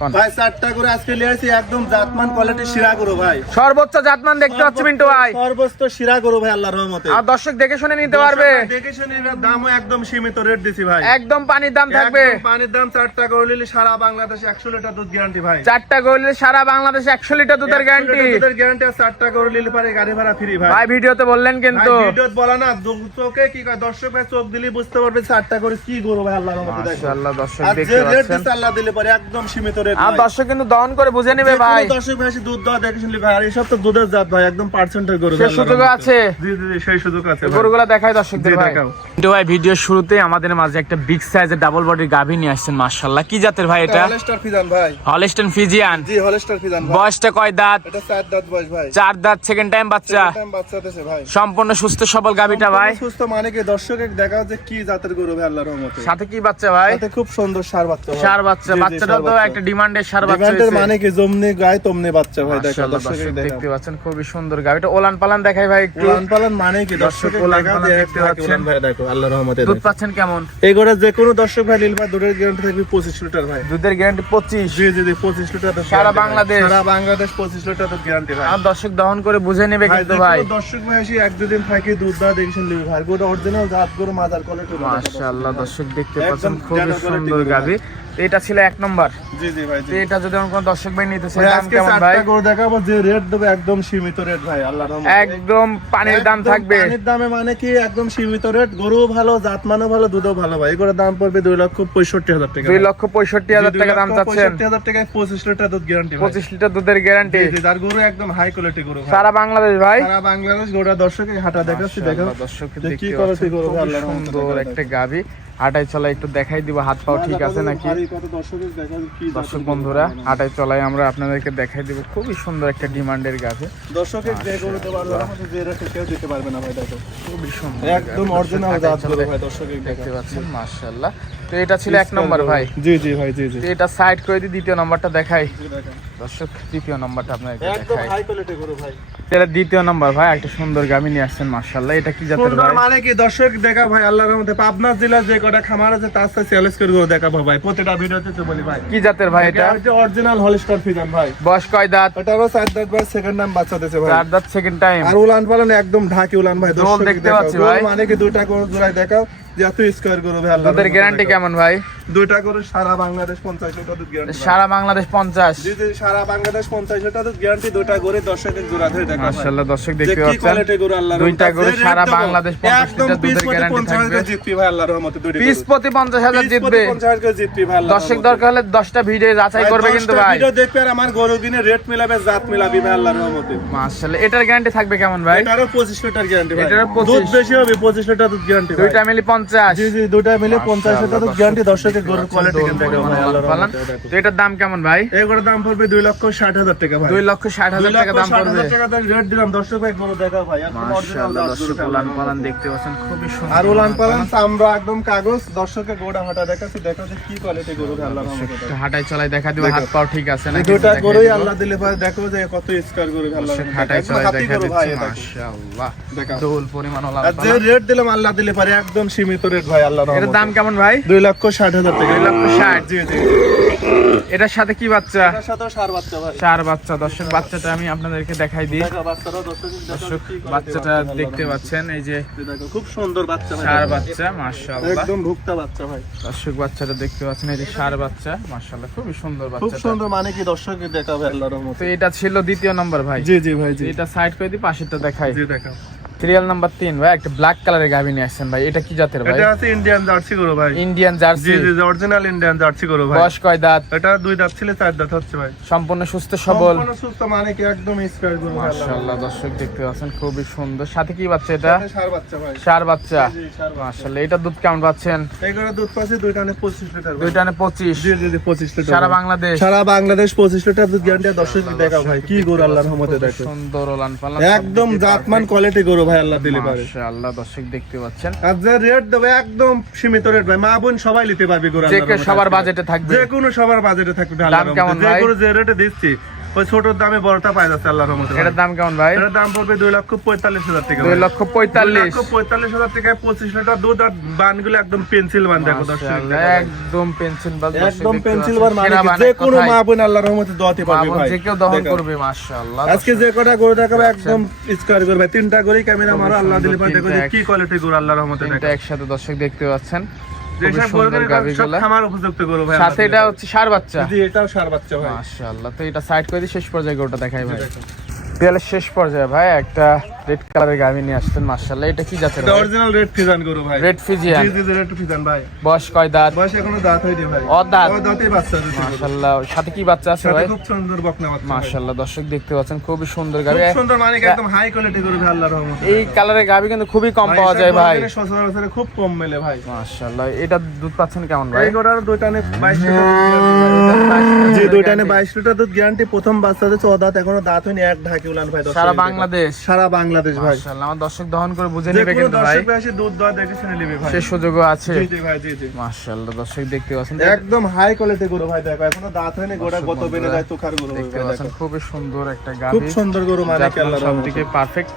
ভাই 4টা করে আজকে নিয়ে আসি, একদম জাতমান কোয়ালিটি শিরা গরু ভাই, সর্বোচ্চ জাতমান দেখতে পাচ্ছি মিন্টু ভাই, সর্বোচ্চ শিরা গরু ভাই আল্লাহর রহমতে। আর দর্শক দেখে শুনে নিতে পারবে, দেখে শুনে দামও একদম সীমিত রেট দিছি ভাই, একদম পানির দাম থাকবে। পানির দাম 4টা গরু নিলে সারা বাংলাদেশে 100 লিটার দুধ গ্যারান্টি ভাই, 4টা গরু নিলে সারা বাংলাদেশে 100 লিটার দুধের গ্যারান্টি, দুধের গ্যারান্টি। আর 4টা গরু নিলে পারে গাড়ি ভাড়া ফ্রি ভাই। ভাই ভিডিওতে বললেন কিন্তু, ভিডিওতে বলা না, চোখে কি কয় দর্শক ভাই, চোখ দিলেই বুঝতে পারবে 4টা গরু কি গরু ভাই আল্লাহর রহমতে। দেখো মাশাআল্লাহ দর্শক আর দেখতে যে রেট পাচ্ছেন, দিছে আল্লাহ দিলে পারে একদম সীমিত রেট। আর দর্শক কিন্তু দহন করে বুঝে নেবে ভাই, দর্শক ভাই দুধ দেওয়া দেখে শুনলি ভাই, আর এই সব তো দুধের জাত ভাই, একদম পার্সেন্টের গরু, সেই সুযোগ আছে। জি জি জি, সেই সুযোগ আছে। গরুগুলা দেখাই দর্শকদের ভাই। দেখাও। কিন্তু ভাই ভিডিও শুরুতে আমাদের মাঝে একটা বিগ সাইজের ডাবল বডির গাভী নিয়ে আসছেন, মাশাআল্লাহ। কি জাতের ভাই এটা? হলস্টার ফিজান ভাই, হলস্টেইন ফ্রিজিয়ান। জি হলস্টার ফিজান ভাই। বয়সটা কয় দাঁত? এটা 4 দাঁত বয়স ভাই, 4 দাঁত, সেকেন্ড টাইম বাচ্চা। টাইম বাচ্চা দিয়েছে ভাই, সম্পূর্ণ সুস্থ সবল গাভীটা ভাই, সুস্থ। মানে কি দর্শকে দেখাও যে কি জাতের গরু ভাই আল্লাহর রহমতে। সাথে কি বাচ্চা ভাই? সাথে খুব সুন্দর ষাঁড় বাচ্চা ভাই, ষাঁড় বাচ্চা। জি, জি, বাচ্চাটা ষাঁড় তো বাচ্চা। একটা ডিমান্ডের ষাঁড় বাচ্চা ডিমান্ডের হয়েছে। মানে কি জমনি গায় তমনি বাচ্চা ভাই। দেখো মাশাআল্লাহ দর্শক দর্শক দেখো, দেখতে পাচ্ছেন খুবই সুন্দর গাভীটা। ওলান পালান দেখাই ভাই একটু। উলান পালান মানে কি দর্শক ওলান দেখা পালান যে দেখতে পাচ্ছেন ভাই, দেখো আল্লাহর রহমতে। দুধ পাচ্ছেন কেমন? এই গরু যে কোনো দর্শক ভাই নিল ভাই, দুধের গ্যারান্টি থাকবে 25 লিটার ভাই, দুধের গ্যারান্টি 25। জি জি জি 25 লিটার দুধ সারা guarantee ভাই। বাংলাদেশ? সারা বাংলাদেশ 25 লিটার দুধ গ্যারান্টি ভাই। আর দর্শক দহন করে বুঝে নেবে কিন্তু যে ভাই। কোনো দর্শক ভাই এসে 1-2 দিন থাকি দুধ দা দেখেন নিবে ভাই, গরু অরিজিনাল জাত গরু, মাজার কোয়ালিটি। মাশাআল্লাহ দর্শক দেখতে একদম পাচ্ছেন খুবই জানা করে সুন্দর টিকবে গাভী। এটা ছিল 1 নম্বর। জি জি ভাই, জি। এটা যদি কোন দর্শক ভাই নিতে চায় ভাই দাম আজকে কেমন ভাই? 4টা গরু দেখাবো, যে রেট দেবে একদম সীমিত রেট ভাই আল্লাহর রহমতে। একদম পানির দাম একদম থাকবে। পানির দামে মানে কি একদম সীমিত রেট, গরু ভালো, জাতমানও ভালো, দুধও ভালো ভাই। এগুলোর দাম পড়বে 2,65,000 টাকা। 2,65,000 টাকা দাম চাচ্ছেন। 2,65,000 টাকায় 25 লিটার দুধ গ্যারান্টি ভাই। 25 লিটার দুধের গ্যারান্টি। জি জি, তার গরু একদম হাই কোয়ালিটি গরু ভাই। সারা বাংলাদেশ ভাই। সারা বাংলাদেশ গোটা দর্শকে হাঁটা দেখাচ্ছি, দেখো মাশাআল্লাহ দর্শক যে দেখতে কি পাচ্ছেন কোয়ালিটি গরু ভাই খুবই আল্লাহর রহমতে। সুন্দর একটা গাভী। হাঁটাই চলাই একটু দেখাই দিব হাত পাও ঠিক আছে নাকি। দর্শক বন্ধুরা হাঁটাই চলাই আমরা আপনাদেরকে দেখাই দিব, খুবই সুন্দর একটা ডিমান্ডের গাভী। দর্শকে যে গরু দেওয়ার রহমতে যে রেটে কেউ দিতে পারবে না ভাই, দেখো খুবই সুন্দর একদম গাভী। অরিজিনাল হাঁটাই জাত গরু চলাই ভাই, দর্শকে দেখতে পাচ্ছেন মাশাআল্লাহ। তো এটা ছিল 1 নম্বর ভাই। জি জি ভাই, জি জি। তো এটা সাইড করে দিই, দ্বিতীয় নাম্বারটা দেখাই দর্শক। দ্বিতীয় নাম্বারটা আপনাদেরকে একদম দেখাই। হাই কোয়ালিটি গরু ভাই। এটা দ্বিতীয় নাম্বার ভাই, একটা সুন্দর গাভী নিয়ে আসছেন মাশাআল্লাহ। এটা কি জাতের সুন্দর ভাই? মানে কি দর্শক দেখা ভাই আল্লাহর রহমতে, পাবনা জেলা যে কটা খামার আছে তার সাথে চ্যালেঞ্জ করে গরু দেখাবো ভাই, প্রতিটা ভিডিওতে তো বলি ভাই। কি জাতের ভাই এটা? এটা অরিজিনাল হলস্টার ফিজান ভাই। বয়স কয় দাঁত? এটারও 4 দাঁত ভাই, সেকেন্ড টাইম বাচ্চা দিয়েছে ভাই। 4 দাঁত, সেকেন্ড টাইম। আর উলান পালান একদম ঢাকি উলান ভাই, দোল দর্শক দেখতে দেখাও। পাচ্ছি দোল ভাই। মানে কি দুইটা গরু জোড়ায় দেখাও যে এত স্কয়ার গরু ভাই আল্লাহর দুধের রহমতে গ্যারান্টি দেখাও। কেমন ভাই? দুইটা গরু সারা বাংলাদেশ 50 লিটার দুধ গ্যারান্টি। সারা বাংলাদেশ 50। জি জি, সারা বাংলাদেশ 50 লিটার দুধ গ্যারান্টি, দুইটা গরু দর্শকের জোড়া ধরে দেখাও ভাই। মাশাআল্লাহ দর্শক যে দেখতে কি পাচ্ছেন কোয়ালিটি গরু আল্লাহর রহমতে। দুইটা গরু যে রেট সারা দেবো, বাংলাদেশ 50 একদম লিটার পিস দুধের প্রতি গ্যারান্টি 50 থাকবে। হাজার জিতবি ভাই আল্লাহর রহমতে। দুইটা পিস প্রতি 50,000 জিতবে। 50 হাজার জিতবি ভাই আল্লাহর দর্শক রহমতে। দরকার হলে 10টা ভিডিও যাচাই করবে কিন্তু ভাই। ভিডিও দেখবে আর আমার গরু কিনে রেট মিলাবে, জাত মিলাবি ভাই আল্লাহর রহমতে। মাশাআল্লাহ। এটার গ্যারান্টি থাকবে কেমন ভাই? এটারও 25 লিটার গ্যারান্টি ভাই। এটারও 25 দুধ বেশি হবে, 25 লিটার দুধ গ্যারান্টি ভাই। দুইটা মিলি 50। জি জি, দুইটা মিলে 50 লিটার দুধ গ্যারান্টি, দর্শকের দেখতে গরুর পাচ্ছেন, কোয়ালিটি দোল কিন্তু দেখো পরিমাণ ভাই আল্লাহর পালান। রহমতে দেখো। তো এটার দাম কেমন ভাই? এগুলোর দাম পড়বে 2,60,000 টাকা ভাই। 2,60,000 টাকা দাম পড়বে। 2,60,000 টাকা রেট দিলাম, দর্শক ভাই গরু দেখাও ভাই একদম অরিজিনাল মাশাআল্লাহ জাত গরু দর্শক ভাই উলান আল্লাহর পালান রহমতে। দেখতে পাচ্ছেন খুবই সুন্দর। আর উলান পালান চামড়া একদম কাগজ, দর্শকের গোড়া হাঁটা দেখাচ্ছি, দেখো যে কি কোয়ালিটি গরু ভাই আল্লাহর রহমতে দেখো। একটু হাঁটাই চলাই দেখা দিব, দেখো। হাত পাও ঠিক আছে এই নাকি দুইটা দেখাই গরুই দিব। আল্লাহ দিলে ভাই, দেখো যে কত স্কয়ার গরু ভাই আল্লাহর রহমতে। হাঁটাই একদম চলাই হাতি দেখা গরু ভাই দিচ্ছি এটা। মাশাআল্লাহ। দেখাও। দোল পরিমাণ উলান আর যে পালান। রেট দিলাম আল্লাহ দিলে পারে একদম সীমিত রেট ভাই আল্লাহর এটার রহমতে। দাম কেমন ভাই? 2,60,000 টাকা। 2,60,000 জি জি। এটার সাথে কি বাচ্চা? এটার সাথেও ষাঁড় বাচ্চা ভাই। 4 বাচ্চা। দর্শক বাচ্চাটা আমি আপনাদেরকে দেখাই দিই। দেখো বাচ্চাটাও দর্শক দর্শক কি quality বাচ্চাটা বাচ্চা দেখতে আল্লাহর পাচ্ছেন, এই যে রহমতে। দেখো খুব সুন্দর বাচ্চা ভাই। 4 বাচ্চা মাশাআল্লাহ। একদম ভুক্তা বাচ্চা ভাই। দর্শক বাচ্চাটা দেখতে পাচ্ছেন, এই যে 4 বাচ্চা মাশাআল্লাহ, খুবই সুন্দর খুব বাচ্চাটা। সুন্দর মানে কি দর্শককে দেখাবে আল্লাহর রহমতে। তো এটা ছিল দ্বিতীয় নাম্বার ভাই। জি জি ভাই, জি এটা সাইড করে দিই, পাশেরটা দেখাই। জি দেখাও। সিরিয়াল নাম্বার 3 ভাই, একটা ব্ল্যাক কালারের গাভী নিয়ে আসছেন ভাই। এটা কি জাতের ভাই? এটা আছে ইন্ডিয়ান জার্সি গরু ভাই। ইন্ডিয়ান জি জার্সি। জি, অরিজিনাল ইন্ডিয়ান জার্সি গরু ভাই। বয়স কয় দাঁত? এটা 2 দাঁত ছিল, 4 দাঁত হচ্ছে ভাই। সম্পূর্ণ সুস্থ সবল সম্পূর্ণ সুস্থ মানে কি একদম স্কয়ার গরু ভাই আল্লাহর মাশাআল্লাহ। দর্শক দেখতে পাচ্ছেন খুবই সুন্দর। সাথে কি বাচ্চা এটা? রহমতে। ষাঁড় বাচ্চা ভাই। 4 বাচ্চা জি, ষাঁড় বাচ্চা। মাশাআল্লাহ। এটা দুধ কেমন পাচ্ছেন? এই গরুর দুধ পাচ্ছে 2 টানে 25 লিটার ভাই। 2 টানে 25। জি জি জি, 25 লিটার সারা ভাই। বাংলাদেশ? সারা বাংলাদেশ 25 লিটার দুধ গ্যারান্টি, দর্শককে দেখাও ভাই কি গরু আল্লাহর রহমতে দেখো। সুন্দর ওলান পালান একদম জাতমান কোয়ালিটি গরু ভাই আল্লাহ দিলে পারে। মাশাআল্লাহ। দর্শক দেখতে পাচ্ছেন আর যে রেট দেবে একদম সীমিত রেট ভাই, মা বোন সবাই নিতে পারবে গরু যে আল্লাহর কেউ রহমতে। সবার বাজেটে থাকবে। যে কোনো সবার বাজেটে থাকবে আল্লাহর দাম কেমন রহমতে। যে ভাই? গরু যে রেটে দিচ্ছি ওই ছোটর দামে বড়টা পাওয়া যাচ্ছে আল্লাহর রহমতে ভাই। এটার দাম কেমন ভাই? এটার দাম পড়বে 2,45,000 টাকা। 2,45,000 2,45,000 টাকায় 25 লিটার দুধ আর বানগুলো একদম পেন্সিল বান দেখো দর্শক। মাশাআল্লাহ, একদম পেন্সিল বাস, একদম পেন্সিল বার মানে যে কোনো মা বোন আল্লাহর রহমতে দোয়াতে পারবে ভাই। যে কেউ দহন করবে মাশাআল্লাহ। আজকে যে কটা গরু দেখাবো একদম স্কয়ার করবে, তিনটা গরুই ক্যামেরা মারো আল্লাহ দিলে পারে দেখো যে কি কোয়ালিটি গরু আল্লাহর রহমতে তিনটা দেখো। একসাথে দর্শক দেখতে পাচ্ছেন, খুবই যেসব সুন্দর গরু গাভীগুলো। সব খামার উপযুক্ত গরু ভাই। সাথে এটা হচ্ছে ষাঁড় বাচ্চা। জি এটাও ষাঁড় বাচ্চা ভাই। মাশাআল্লাহ, তো এটা সাইড করে দিয়ে শেষ পর্যায়ে গরুটা দেখাই ভাই। পিয়ালের শেষ পর্যায়ে ভাই একটা রেড কালারের গাভী নিয়ে আসছেন মাশাআল্লাহ। এটা কি জাতের এটা ভাই? অরিজিনাল রেড ফিজান গরু ভাই। Red Friesian. জি জি রেড ফিজান ভাই। বয়স কয় দাঁত? বয়স এখনো দাঁত হয়নি ভাই। অদাঁত। অদাঁতেই বাচ্চা দিচ্ছে। মাশাআল্লাহ, সাথে কি বাচ্চা আছে সাথে ভাই? খুব সুন্দর বকনা বাচ্চা। মাশাআল্লাহ, দর্শক দেখতে পাচ্ছেন খুবই সুন্দর গাভী। খুব সুন্দর মানে একদম হাই কোয়ালিটি গরু ভাই আল্লাহর রহমতে। এই কালারের গাভী কিন্তু খুবই কম পাওয়া যায় ভাই। সচরাচর খুব কম মেলে ভাই। মাশাআল্লাহ, এটা দুধ পাচ্ছেন কেমন ভাই? এই গরুর দুইটানে 22 লিটার। জি দুইটানে 22 লিটার দুধ গ্যারান্টি। প্রথম বাচ্চাতে 14 দাঁত, এখনো দাঁত হয়নি, এক ঢাকি উলান ভাই। সারা বাংলাদেশ। সারা বাংলাদেশ ভাই। মাশাআল্লাহ, আমার দর্শক দহন করে বুঝে যে নেবে কোনো কিন্তু ভাই। দর্শক ভাই এসে দুধ দোয়া দেখে শুনে নেবে ভাই। সে সুযোগও আছে। জি জি ভাই জি জি। মাশাআল্লাহ, দর্শক দেখতে পাচ্ছেন একদম হাই কোয়ালিটি গরু ভাই দেখো, এখনো দাঁত হয়নি, গোটা কত বেড়ে যায় তোখার গরু ভাই দেখতে দেখো। পাচ্ছেন খুবই সুন্দর একটা খুব গাভী। সুন্দর গরু মানে কি আল্লাহর রহমতে। সবদিকে পারফেক্ট।